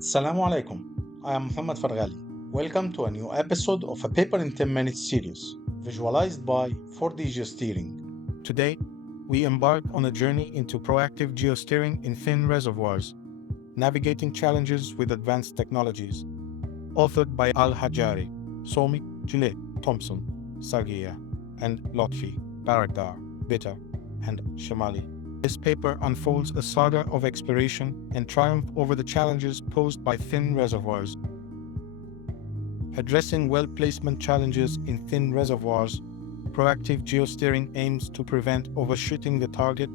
Assalamu alaikum. I am Muhammad Farghali. Welcome to a new episode of a Paper in 10 Minutes series, visualized by 4D Geosteering. Today, we embark on a journey into proactive geosteering in thin reservoirs, navigating challenges with advanced technologies. Authored by Al-Hajari, Somi, Gillette, Thompson, Sagia, and Lotfi, Barakdar, Bitter, and Shamali. This paper unfolds a saga of exploration and triumph over the challenges posed by thin reservoirs. Addressing well placement challenges in thin reservoirs, proactive geosteering aims to prevent overshooting the target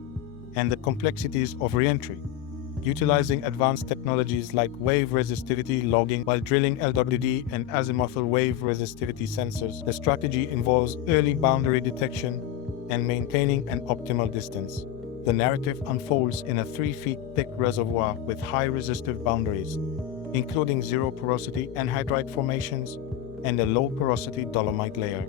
and the complexities of re-entry. Utilizing advanced technologies like wave resistivity logging while drilling LWD and azimuthal wave resistivity sensors, the strategy involves early boundary detection and maintaining an optimal distance. The narrative unfolds in a 3 feet thick reservoir with high resistive boundaries, including zero porosity anhydrite formations and a low porosity dolomite layer.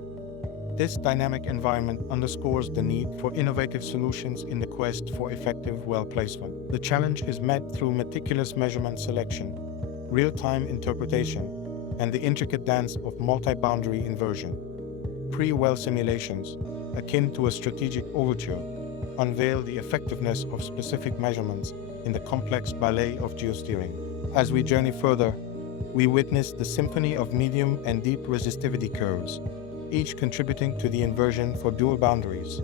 This dynamic environment underscores the need for innovative solutions in the quest for effective well placement. The challenge is met through meticulous measurement selection, real-time interpretation, and the intricate dance of multi-boundary inversion. Pre-well simulations, akin to a strategic overture, unveil the effectiveness of specific measurements in the complex ballet of geosteering. As we journey further, we witness the symphony of medium and deep resistivity curves, each contributing to the inversion for dual boundaries.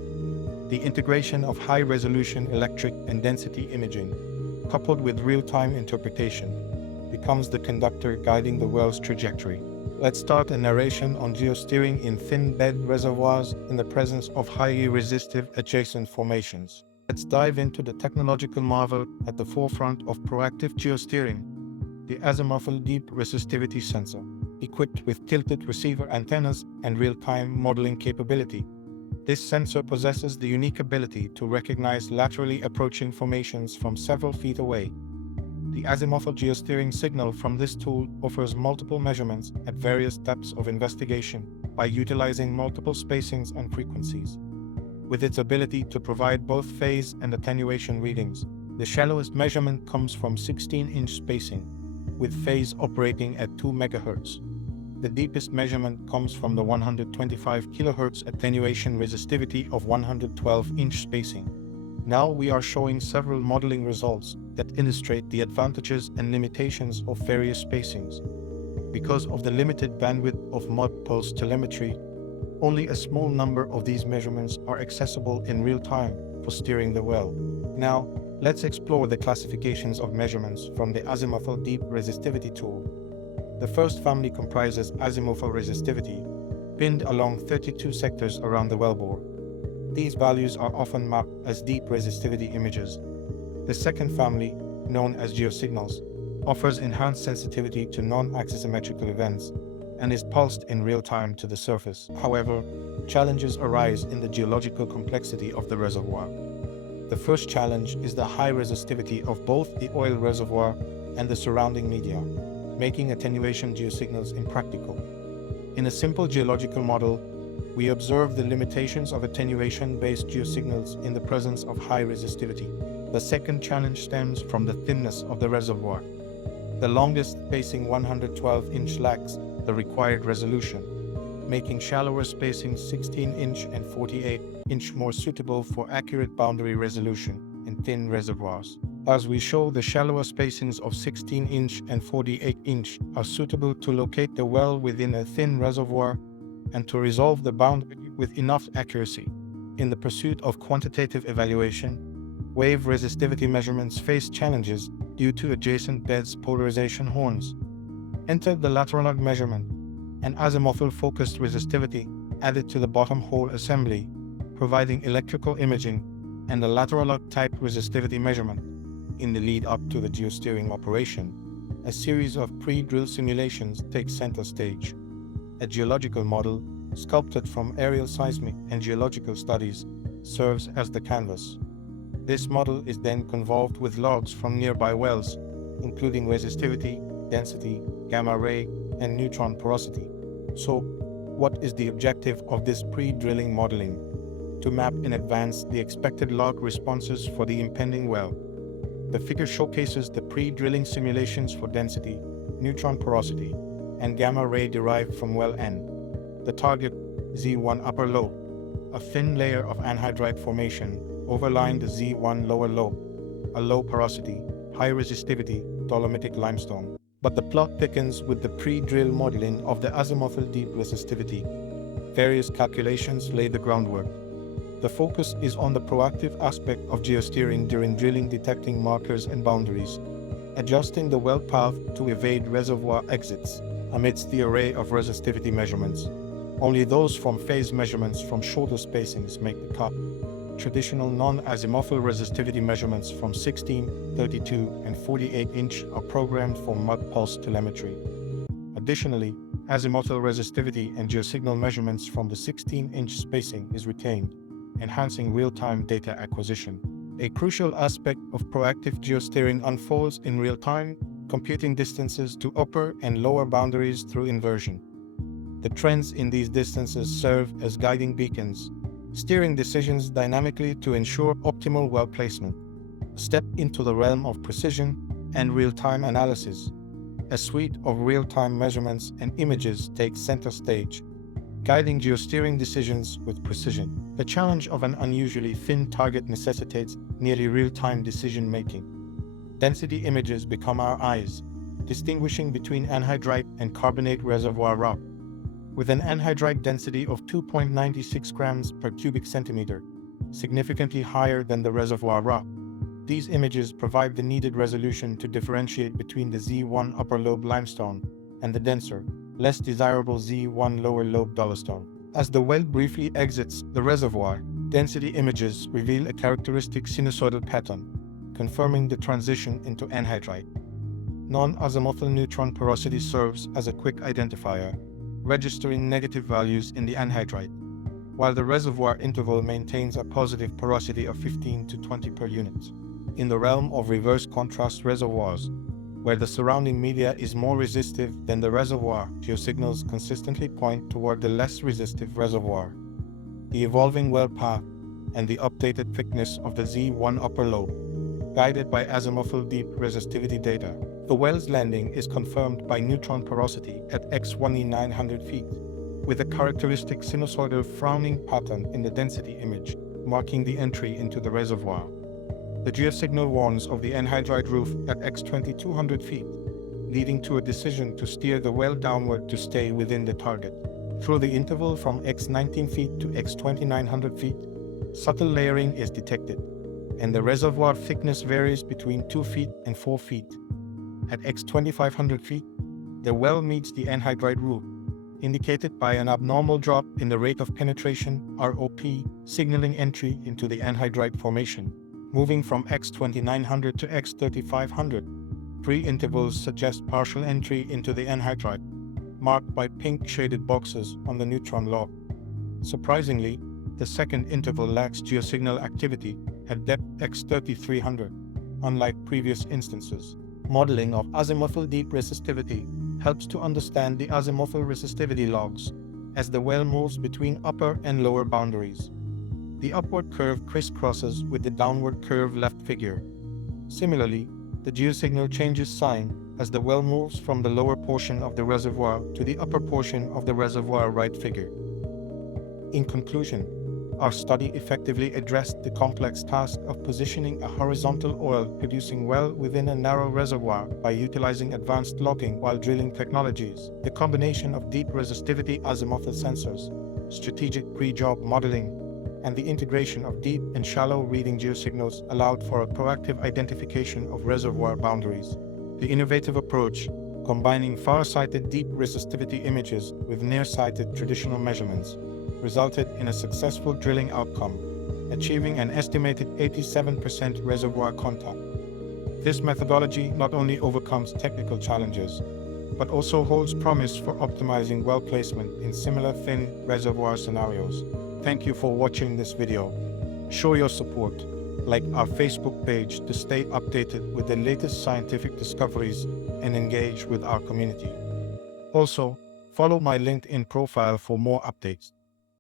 The integration of high-resolution electric and density imaging, coupled with real-time interpretation, becomes the conductor guiding the well's trajectory. Let's start a narration on geosteering in thin bed reservoirs in the presence of highly resistive adjacent formations. Let's dive into the technological marvel at the forefront of proactive geosteering, the azimuthal deep resistivity sensor. Equipped with tilted receiver antennas and real-time modeling capability, this sensor possesses the unique ability to recognize laterally approaching formations from several feet away. The azimuthal geosteering signal from this tool offers multiple measurements at various depths of investigation by utilizing multiple spacings and frequencies. With its ability to provide both phase and attenuation readings, the shallowest measurement comes from 16-inch spacing, with phase operating at 2 MHz. The deepest measurement comes from the 125 kHz attenuation resistivity of 112-inch spacing. Now we are showing several modeling results that illustrate the advantages and limitations of various spacings. Because of the limited bandwidth of mud pulse telemetry, only a small number of these measurements are accessible in real time for steering the well. Now, let's explore the classifications of measurements from the azimuthal deep resistivity tool. The first family comprises azimuthal resistivity, pinned along 32 sectors around the wellbore. These values are often mapped as deep resistivity images. The second family, known as geosignals, offers enhanced sensitivity to non-axisymmetrical events and is pulsed in real time to the surface. However, challenges arise in the geological complexity of the reservoir. The first challenge is the high resistivity of both the oil reservoir and the surrounding media, making attenuation geosignals impractical. In a simple geological model, we observe the limitations of attenuation-based geosignals in the presence of high resistivity. The second challenge stems from the thinness of the reservoir. The longest spacing 112-inch lacks the required resolution, making shallower spacing 16-inch and 48-inch more suitable for accurate boundary resolution in thin reservoirs. As we show, the shallower spacings of 16-inch and 48-inch are suitable to locate the well within a thin reservoir and to resolve the boundary with enough accuracy. In the pursuit of quantitative evaluation, wave resistivity measurements face challenges due to adjacent beds' polarization horns. Enter the lateral log measurement, an azimuthal-focused resistivity added to the bottom hole assembly, providing electrical imaging, and a lateral log type resistivity measurement. In the lead-up to the geosteering operation, a series of pre-drill simulations takes center stage. A geological model, sculpted from aerial seismic and geological studies, serves as the canvas. This model is then convolved with logs from nearby wells, including resistivity, density, gamma ray, and neutron porosity. So, what is the objective of this pre-drilling modeling? To map in advance the expected log responses for the impending well. The figure showcases the pre-drilling simulations for density, neutron porosity, and gamma ray derived from well N. The target, Z1 upper lobe, a thin layer of anhydrite formation overlying the Z1 lower lobe, a low porosity, high resistivity dolomitic limestone. But the plot thickens with the pre-drill modeling of the azimuthal deep resistivity. Various calculations lay the groundwork. The focus is on the proactive aspect of geosteering during drilling, detecting markers and boundaries, adjusting the well path to evade reservoir exits. Amidst the array of resistivity measurements, only those from phase measurements from shorter spacings make the cut. Traditional non-azimuthal resistivity measurements from 16, 32, and 48-inch are programmed for mud pulse telemetry. Additionally, azimuthal resistivity and geosignal measurements from the 16-inch spacing is retained, enhancing real-time data acquisition. A crucial aspect of proactive geosteering unfolds in real time, computing distances to upper and lower boundaries through inversion. The trends in these distances serve as guiding beacons, steering decisions dynamically to ensure optimal well placement. Step into the realm of precision and real-time analysis. A suite of real-time measurements and images takes center stage, guiding geosteering decisions with precision. The challenge of an unusually thin target necessitates nearly real-time decision-making. Density images become our eyes, distinguishing between anhydrite and carbonate reservoir rock. With an anhydrite density of 2.96 grams per cubic centimeter, significantly higher than the reservoir rock, these images provide the needed resolution to differentiate between the Z1 upper lobe limestone and the denser, less desirable Z1 lower lobe dolostone. As the well briefly exits the reservoir, density images reveal a characteristic sinusoidal pattern, confirming the transition into anhydrite. Non-azimuthal neutron porosity serves as a quick identifier, registering negative values in the anhydrite, while the reservoir interval maintains a positive porosity of 15 to 20 per unit. In the realm of reverse contrast reservoirs, where the surrounding media is more resistive than the reservoir, geosignals consistently point toward the less resistive reservoir. The evolving well path and the updated thickness of the Z1 upper lobe, guided by azimuthal deep resistivity data. The well's landing is confirmed by neutron porosity at x1e 900 feet, with a characteristic sinusoidal frowning pattern in the density image, marking the entry into the reservoir. The geosignal warns of the anhydrite roof at x2200 feet, leading to a decision to steer the well downward to stay within the target. Through the interval from x19 feet to x2900 feet, subtle layering is detected, and the reservoir thickness varies between 2 feet and 4 feet. At x2500 feet, the well meets the anhydrite roof, indicated by an abnormal drop in the rate of penetration, ROP, signaling entry into the anhydrite formation. Moving from x2900 to x3500, 3 intervals suggest partial entry into the anhydrite, marked by pink shaded boxes on the neutron log. Surprisingly, the second interval lacks geosignal activity at depth x3300, unlike previous instances. Modeling of azimuthal deep resistivity helps to understand the azimuthal resistivity logs as the well moves between upper and lower boundaries. The upward curve crisscrosses with the downward curve left figure. Similarly, the geosignal changes sign as the well moves from the lower portion of the reservoir to the upper portion of the reservoir right figure. In conclusion, our study effectively addressed the complex task of positioning a horizontal oil-producing well within a narrow reservoir by utilizing advanced logging while drilling technologies. The combination of deep resistivity azimuthal sensors, strategic pre-job modeling, and the integration of deep and shallow reading geosignals allowed for a proactive identification of reservoir boundaries. The innovative approach, combining far-sighted deep resistivity images with near-sighted traditional measurements, resulted in a successful drilling outcome, achieving an estimated 87% reservoir contact. This methodology not only overcomes technical challenges, but also holds promise for optimizing well placement in similar thin reservoir scenarios. Thank you for watching this video. Show your support. Like our Facebook page to stay updated with the latest scientific discoveries and engage with our community. Also, follow my LinkedIn profile for more updates.